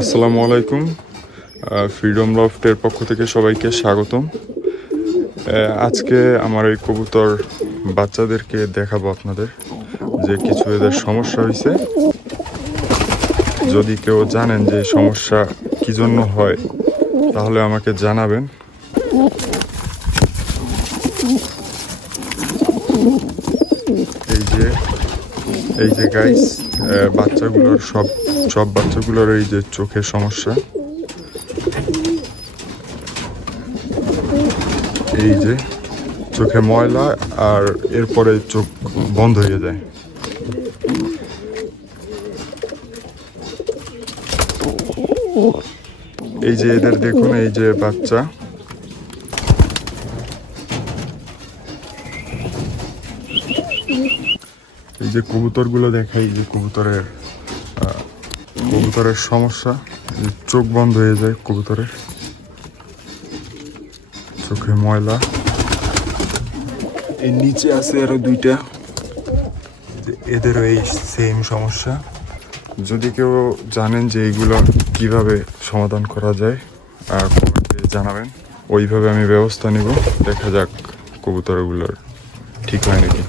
আসসালামু আলাইকুম। ফ্রিডম লফটের পক্ষ থেকে সবাইকে স্বাগতম। আজকে আমার এই কবুতর বাচ্চাদেরকে দেখাবো আপনাদের যে কিছু এদের সমস্যা হয়েছে। যদি কেউ জানেন যে এই সমস্যা কী জন্য হয় তাহলে আমাকে জানাবেন। এই যে গাইস, বাচ্চাগুলোর সব বাচ্চাগুলোর এই যে চোখের সমস্যা, এই যে চোখে ময়লা আর এরপরে চোখ বন্ধ হয়ে যায়। এই যে এদের দেখুন, এই যে বাচ্চা, এই যে কবুতরগুলো দেখাই, এই যে কবুতরের সমস্যা, চোখ বন্ধ হয়ে যায় কবুতরের, চোখে ময়লা। এই নিচে আছে আরো দুইটা, এদেরও এই সেম সমস্যা। যদি কেউ জানেন যে এইগুলো কিভাবে সমাধান করা যায় কমেন্টে জানাবেন, ওইভাবে আমি ব্যবস্থা নিব। দেখা যাক কবুতরগুলোর ঠিক হয় নাকি।